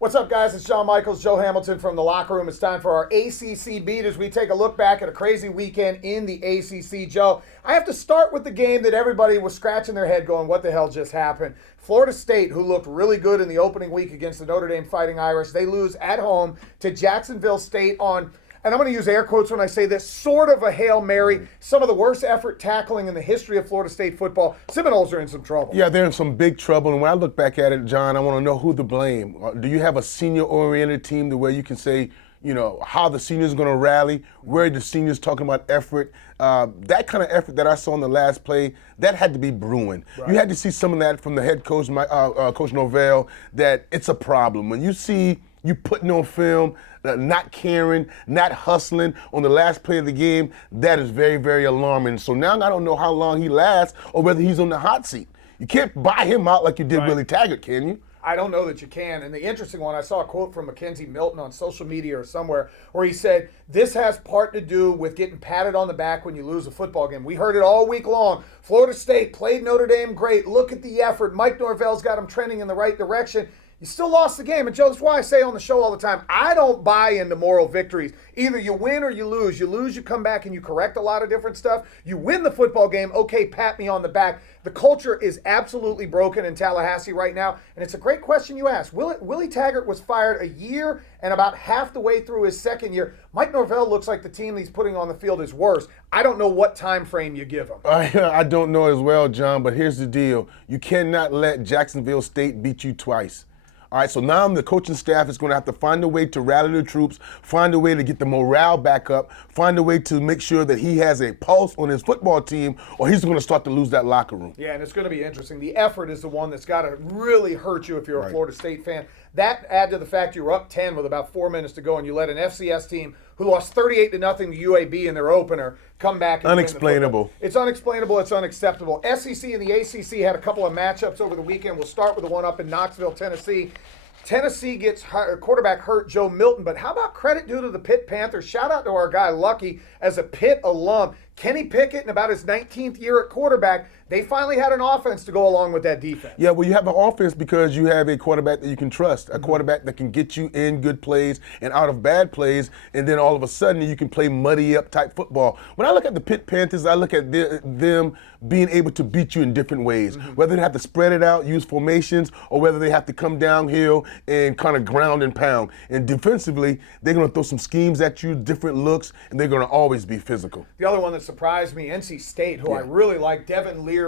What's up, guys? It's Shawn Michaels, Joe Hamilton from the locker room. It's time for our ACC beat as we take a look back at a crazy weekend in the ACC. Joe, I have to start with the game that everybody was scratching their head going, what the hell just happened? Florida State, who looked really good in the opening week against the Notre Dame Fighting Irish, they lose at home to Jacksonville State on, and I'm going to use air quotes when I say this, sort of a Hail Mary. Some of the worst effort tackling in the history of Florida State football. Seminoles are in some trouble. Yeah, they're in some big trouble. And when I look back at it, John, I want to know who to blame. Do you have a senior-oriented team to where you can say, you know, how the seniors are going to rally, where the seniors talking about effort? That kind of effort that I saw in the last play, that had to be brewing. Right. You had to see some of that from the head coach, Coach Norvell, that it's a problem. When you see you putting on film, not caring, not hustling on the last play of the game, that is very, very alarming. So now I don't know how long he lasts or whether he's on the hot seat. You can't buy him out like you did Willie Taggart, can you? I don't know that you can. And the interesting one, I saw a quote from Mackenzie Milton on social media or somewhere where he said, this has part to do with getting patted on the back when you lose a football game. We heard it all week long. Florida State played Notre Dame great. Look at the effort. Mike Norvell's got them trending in the right direction. You still lost the game. And Joe, that's why I say on the show all the time, I don't buy into moral victories. Either you win or you lose. You lose, you come back and you correct a lot of different stuff. You win the football game, okay, pat me on the back. The culture is absolutely broken in Tallahassee right now. And it's a great question you asked. Willie Taggart was fired a year and about half the way through his second year. Mike Norvell looks like the team he's putting on the field is worse. I don't know what time frame you give him. I don't know as well, John, but here's the deal. You cannot let Jacksonville State beat you twice. All right, so now the coaching staff is going to have to find a way to rally the troops, find a way to get the morale back up, find a way to make sure that he has a pulse on his football team, or he's going to start to lose that locker room. Yeah, and it's going to be interesting. The effort is the one that's got to really hurt you if you're a Florida State fan. That add to the fact you were up 10 with about 4 minutes to go, and you let an FCS team who lost 38-0 to UAB in their opener come back and unexplainable. It's unexplainable. It's unacceptable. SEC and the ACC had a couple of matchups over the weekend. We'll start with the one up in Knoxville, Tennessee. Tennessee gets quarterback hurt, Joe Milton, but how about credit due to the Pitt Panthers? Shout out to our guy Lucky as a Pitt alum. Kenny Pickett, in about his 19th year at quarterback, they finally had an offense to go along with that defense. Yeah, well, you have an offense because you have a quarterback that you can trust, a quarterback that can get you in good plays and out of bad plays, and then all of a sudden you can play muddy-up type football. When I look at the Pitt Panthers, I look at them being able to beat you in different ways, whether they have to spread it out, use formations, or whether they have to come downhill and kind of ground and pound. And defensively, they're going to throw some schemes at you, different looks, and they're going to always be physical. The other one that surprised me, NC State, who I really like, Devin Leary,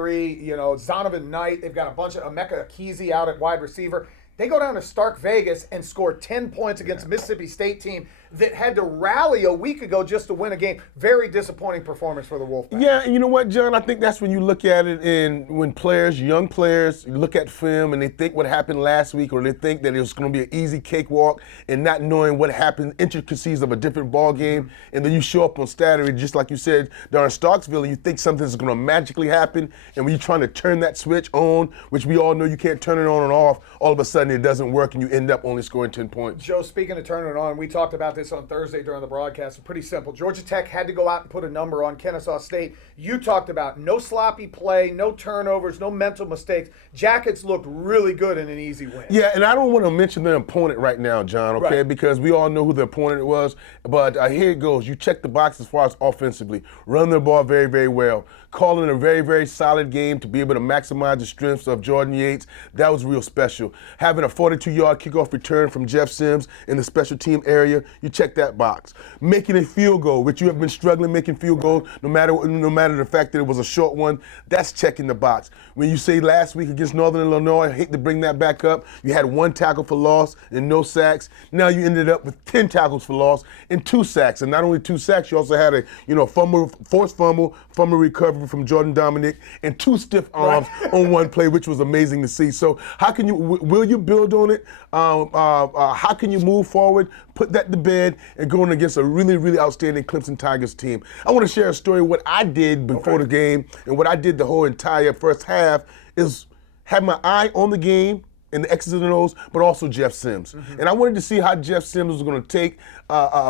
Zonovan Knight. They've got a bunch of Emeka Ekezie out at wide receiver. They go down to Stark Vegas and score 10 points against a Mississippi State team that had to rally a week ago just to win a game. Very disappointing performance for the Wolfpack. Yeah, and you know what, John? I think that's when you look at it and when players, young players, look at film and they think what happened last week, or they think that it was going to be an easy cakewalk, and not knowing what happened, intricacies of a different ball game, and then you show up on Saturday, just like you said, down in Starksville, and you think something's going to magically happen, and when you're trying to turn that switch on, which we all know you can't turn it on and off, all of a sudden it doesn't work and you end up only scoring 10 points. Joe, speaking of turning it on, we talked about this on Thursday during the broadcast. It's pretty simple. Georgia Tech had to go out and put a number on Kennesaw State. You talked about no sloppy play, no turnovers, no mental mistakes. Jackets looked really good in an easy win. Yeah, and I don't want to mention the opponent right now, John, okay, Right. because we all know who the opponent was. But here it goes. You check the box as far as offensively. Run the ball very, very well. Calling a very, very solid game to be able to maximize the strengths of Jordan Yates. That was real special. Having a 42-yard kickoff return from Jeff Sims in the special team area, you check that box. Making a field goal, which you have been struggling making field goals, no matter the fact that it was a short one, that's checking the box. When you say last week against Northern Illinois, I hate to bring that back up, you had 1 tackle for loss and no sacks. Now you ended up with 10 tackles for loss and 2 sacks. And not only 2 sacks, you also had a forced fumble recovery from Jordan Dominic, and 2 stiff arms on one play, which was amazing to see. So how can will you build on it? How can you move forward, put that to bed, and go in against a really, really outstanding Clemson Tigers team? I want to share a story of what I did before the game, and what I did the whole entire first half is have my eye on the game, in the X's and O's, but also Jeff Sims. And I wanted to see how Jeff Sims was going to take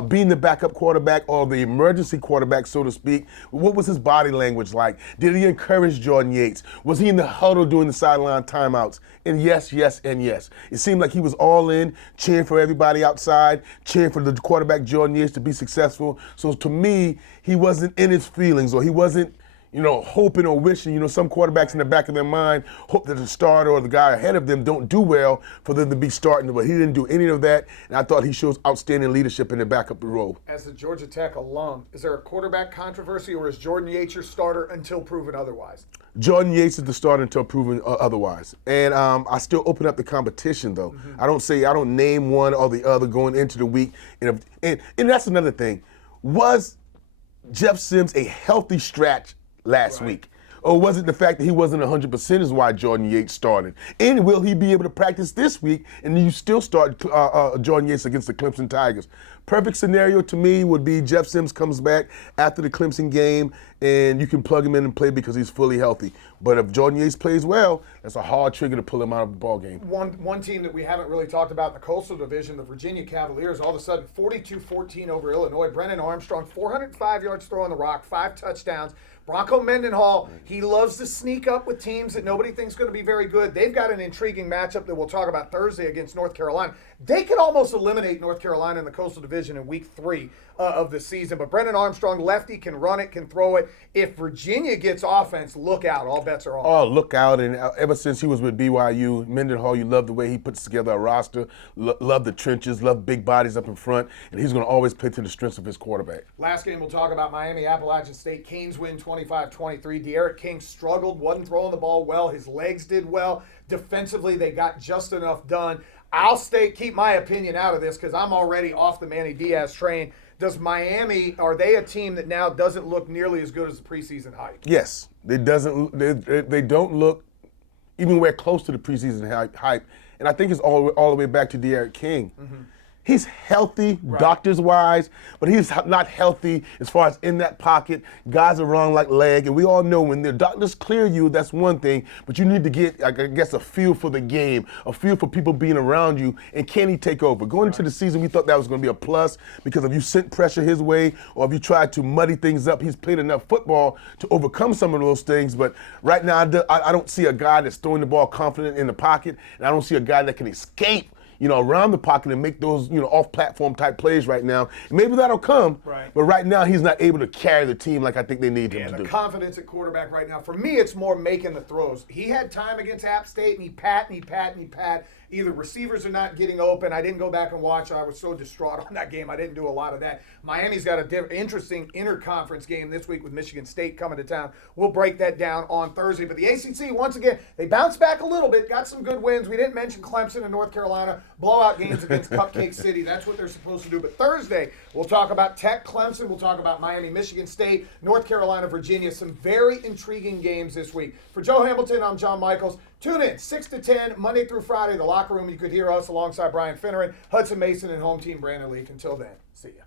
being the backup quarterback or the emergency quarterback, so to speak. What was his body language like? Did he encourage Jordan Yates? Was he in the huddle during the sideline timeouts? And yes, yes, and yes. It seemed like he was all in, cheering for everybody outside, cheering for the quarterback Jordan Yates to be successful. So to me, he wasn't in his feelings, or he wasn't, hoping or wishing. Some quarterbacks in the back of their mind hope that the starter or the guy ahead of them don't do well for them to be starting, but he didn't do any of that, and I thought he shows outstanding leadership in the backup role. As a Georgia Tech alum, is there a quarterback controversy, or is Jordan Yates your starter until proven otherwise? Jordan Yates is the starter until proven otherwise. And I still open up the competition, though. I don't name one or the other going into the week. And that's another thing. Was Jeff Sims a healthy stretch last week? Or was it the fact that he wasn't 100% is why Jordan Yates started? And will he be able to practice this week and you still start Jordan Yates against the Clemson Tigers? Perfect scenario to me would be Jeff Sims comes back after the Clemson game and you can plug him in and play because he's fully healthy. But if Jordan Yates plays well, that's a hard trigger to pull him out of the ball game. One team that we haven't really talked about in the Coastal Division, the Virginia Cavaliers, all of a sudden 42-14 over Illinois. Brennan Armstrong, 405 yards throwing the rock, 5 touchdowns. Bronco Mendenhall, he loves to sneak up with teams that nobody thinks going to be very good. They've got an intriguing matchup that we'll talk about Thursday against North Carolina. They could almost eliminate North Carolina in the Coastal Division in week 3 of the season. But Brennan Armstrong, lefty, can run it, can throw it. If Virginia gets offense, look out. All bets are off. Oh, look out. And ever since he was with BYU, Mendenhall, you love the way he puts together a roster, love the trenches, love big bodies up in front, and he's going to always play to the strengths of his quarterback. Last game we'll talk about Miami, Appalachian State. Canes win 25-23. De'Aaron King struggled, wasn't throwing the ball well. His legs did well. Defensively, they got just enough done. I'll keep my opinion out of this because I'm already off the Manny Diaz train. Does Miami, are they a team that now doesn't look nearly as good as the preseason hype? Yes. They don't look even close to the preseason hype. And I think it's all the way back to De'Aaron King. He's healthy, doctors-wise, but he's not healthy as far as in that pocket. Guys are wrong like leg, and we all know when the doctors clear you, that's one thing, but you need to get, I guess, a feel for the game, a feel for people being around you, and can he take over? Going into the season, we thought that was going to be a plus because if you sent pressure his way or if you tried to muddy things up, he's played enough football to overcome some of those things, but right now I don't see a guy that's throwing the ball confident in the pocket, and I don't see a guy that can escape around the pocket and make those, off-platform type plays right now. And maybe that'll come, but right now he's not able to carry the team like I think they need him to do. The confidence at quarterback right now, for me, it's more making the throws. He had time against App State, and he pat. Either receivers are not getting open. I didn't go back and watch. I was so distraught on that game. I didn't do a lot of that. Miami's got an interesting interconference game this week with Michigan State coming to town. We'll break that down on Thursday. But the ACC, once again, they bounced back a little bit, got some good wins. We didn't mention Clemson and North Carolina. Blowout games against Cupcake City. That's what they're supposed to do. But Thursday, we'll talk about Tech, Clemson. We'll talk about Miami, Michigan State, North Carolina, Virginia. Some very intriguing games this week. For Joe Hamilton, I'm John Michaels. Tune in 6 to 10, Monday through Friday, The Locker Room. You could hear us alongside Brian Finneran, Hudson Mason, and home team Brandon Leak. Until then, see ya.